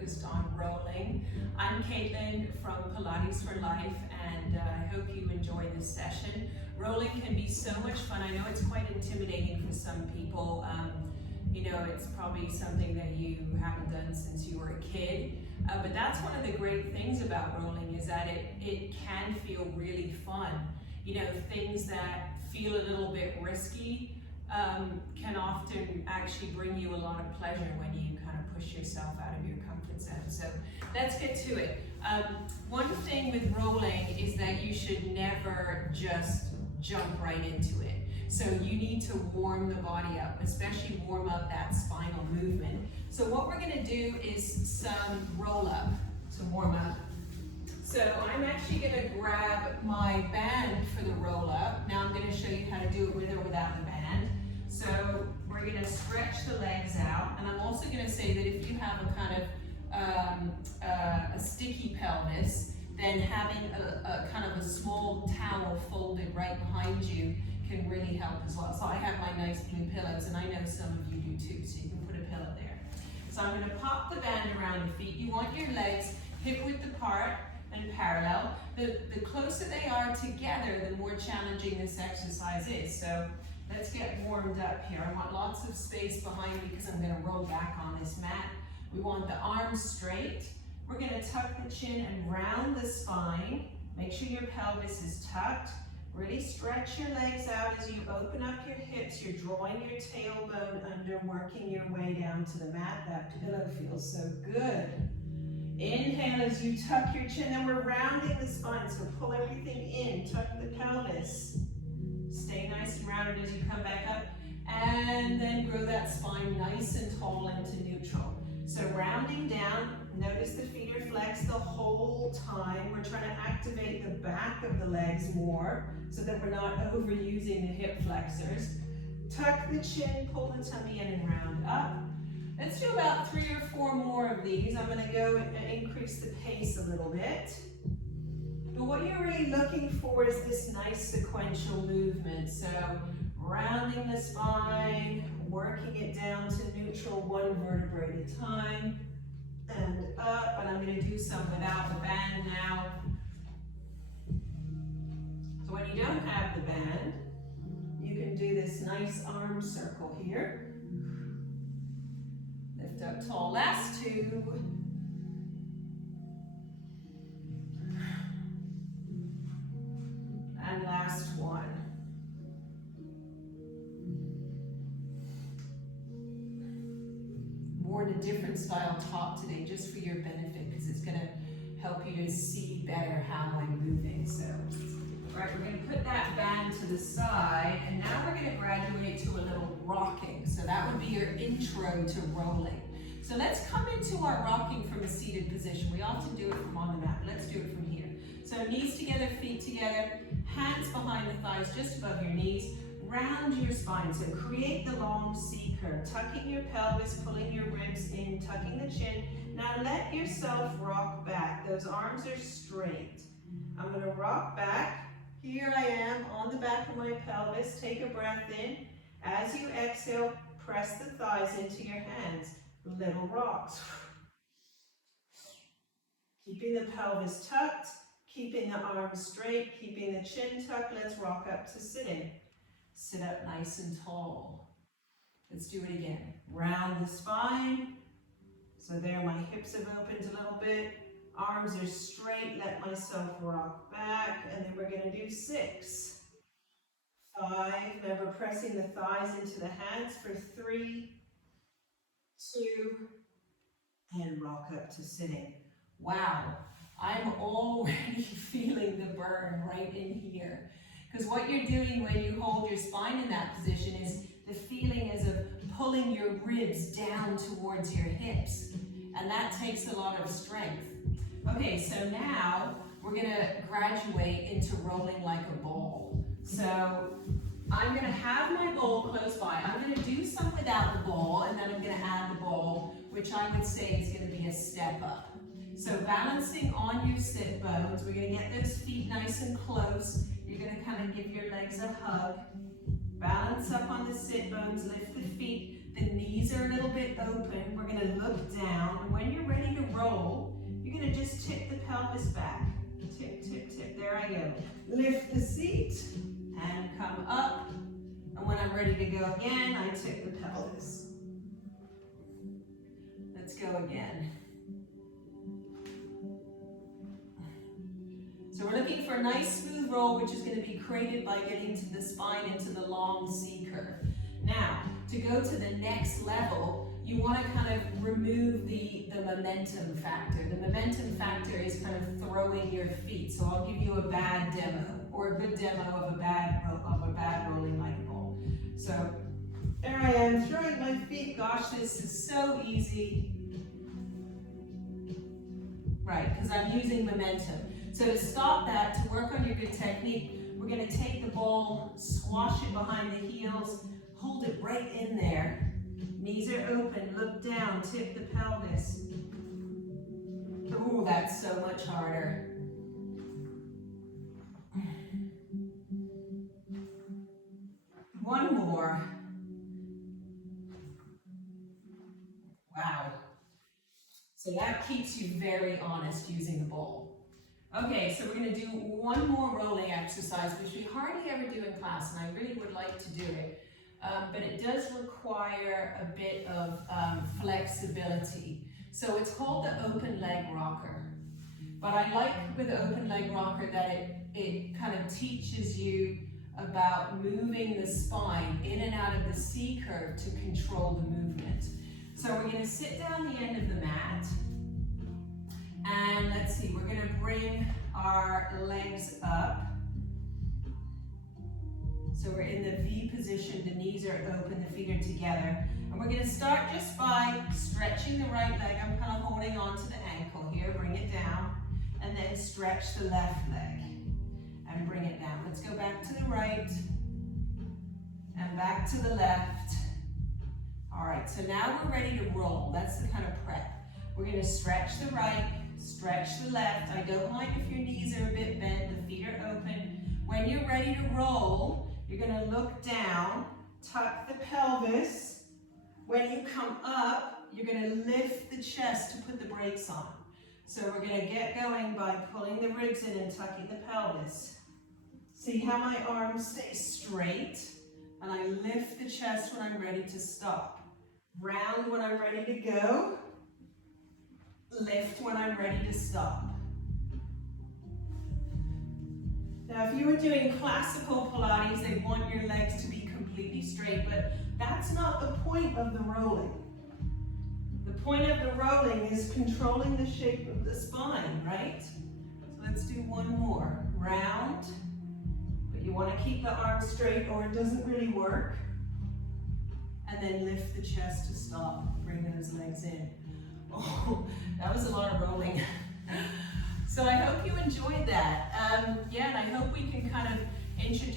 focused on rolling. I'm Caitlin from Pilates for Life, and I hope you enjoy this session. Rolling can be so much fun. I know it's quite intimidating for some people. You know, it's probably something that you haven't done since you were a kid. But that's one of the great things about rolling, is that it can feel really fun. You know, things that feel a little bit risky can often actually bring you a lot of pleasure when you kind of push yourself out of your comfort zone. So let's get to it. One thing with rolling is that you should never just jump right into it. So you need to warm the body up, especially warm up that spinal movement. So what we're going to do is some roll up to warm up. So I'm actually going to grab my band for the roll up. Now I'm going to show you how to do it with or without the band. So we're going to stretch the legs out, and I'm also going to say that if you have a kind of a sticky pelvis, then having a kind of a small towel folded right behind you can really help as well. So I have my nice blue pillows, and I know some of you do too, so you can put a pillow there. So I'm going to pop the band around your feet. You want your legs hip-width apart and parallel. The closer they are together, the more challenging this exercise is. So let's get warmed up here. I want lots of space behind me because I'm going to roll back on this mat. We want the arms straight. We're going to tuck the chin and round the spine. Make sure your pelvis is tucked. Really stretch your legs out as you open up your hips. You're drawing your tailbone under, working your way down to the mat. That pillow feels so good. Inhale as you tuck your chin, and we're rounding the spine, so pull everything in, tuck the pelvis. Stay nice and rounded as you come back up, and then grow that spine nice and tall into neutral. So rounding down, notice the feet are flexed the whole time. We're trying to activate the back of the legs more so that we're not overusing the hip flexors. Tuck the chin, pull the tummy in and round up. Let's do about 3 or 4 more of these. I'm going to go and increase the pace a little bit. But what you're really looking for is this nice sequential movement. So rounding the spine, working it down to neutral, 1 vertebrae at a time, and up. And I'm going to do some without the band now. So when you don't have the band, you can do this nice arm circle here. Lift up tall, last 2. And last 1. More in a different style top today, just for your benefit, because it's going to help you to see better how I'm moving. So, all right, we're going to put that band to the side, and now we're going to graduate to a little rocking. So that would be your intro to rolling. So let's come into our rocking from a seated position. We often do it from on the mat, but let's do it from here. So knees together, feet together, hands behind the thighs, just above your knees. Round your spine, so create the long C curve, tucking your pelvis, pulling your ribs in, tucking the chin. Now let yourself rock back. Those arms are straight. I'm going to rock back. Here I am on the back of my pelvis. Take a breath in. As you exhale, press the thighs into your hands. Little rocks. Keeping the pelvis tucked, keeping the arms straight, keeping the chin tucked. Let's rock up to sitting. Sit up nice and tall. Let's do it again. Round the spine. So there, my hips have opened a little bit. Arms are straight. Let myself rock back. And then we're going to do 6. 5. Remember pressing the thighs into the hands for 3, 2, and rock up to sitting. Wow, I'm already feeling the burn right in here. Because what you're doing when you hold your spine in that position is the feeling is of pulling your ribs down towards your hips. And that takes a lot of strength. Okay, so now we're going to graduate into rolling like a ball. So I'm going to have my ball close by. I'm going to do some without the ball, and then I'm going to add the ball, which I would say is going to be a step up. So balancing on your sit bones, we're going to get those feet nice and close. You're going to kind of give your legs a hug. Balance up on the sit bones, lift the feet. The knees are a little bit open. We're gonna look down. And when you're ready to roll, you're gonna just tip the pelvis back. Tip, tip, tip, there I go. Lift the seat and come up. And when I'm ready to go again, I tip the pelvis. Let's go again. So we're looking for a nice smooth roll, which is going to be created by getting to the spine into the long C curve. Now, to go to the next level, you want to kind of remove the momentum factor. The momentum factor is kind of throwing your feet. So I'll give you a bad demo, or a good demo of a bad rolling like ball. So there I am, throwing my feet. Gosh, this is so easy. Right, because I'm using momentum. So to stop that, to work on your good technique, we're going to take the ball, squash it behind the heels, hold it right in there. Knees are open, look down, tip the pelvis. Ooh, that's so much harder. One more. Wow. So that keeps you very honest using the ball. Okay, so we're going to do one more rolling exercise, which we hardly ever do in class, and I really would like to do it. But it does require a bit of flexibility. So it's called the open leg rocker. But I like with the open leg rocker that it kind of teaches you about moving the spine in and out of the C curve to control the movement. So we're going to sit down the end of the mat. And let's see, we're going to bring our legs up. So we're in the V position, the knees are open, the feet are together. And we're going to start just by stretching the right leg. I'm kind of holding on to the ankle here, bring it down. And then stretch the left leg and bring it down. Let's go back to the right and back to the left. All right, so now we're ready to roll. That's the kind of prep. We're going to stretch the right, stretch the left. I don't mind if your knees are a bit bent, the feet are open. When you're ready to roll, you're going to look down, tuck the pelvis. When you come up, you're going to lift the chest to put the brakes on. So we're going to get going by pulling the ribs in and tucking the pelvis. See how my arms stay straight, and I lift the chest when I'm ready to stop. Round when I'm ready to go. Lift when I'm ready to stop. Now, if you were doing classical Pilates, they want your legs to be completely straight, but that's not the point of the rolling. The point of the rolling is controlling the shape of the spine, right? So let's do one more. Round, but you want to keep the arms straight or it doesn't really work. And then lift the chest to stop. Bring those legs in. Oh, that was a lot of rolling. So I hope you enjoyed that. Yeah, and I hope we can kind of introduce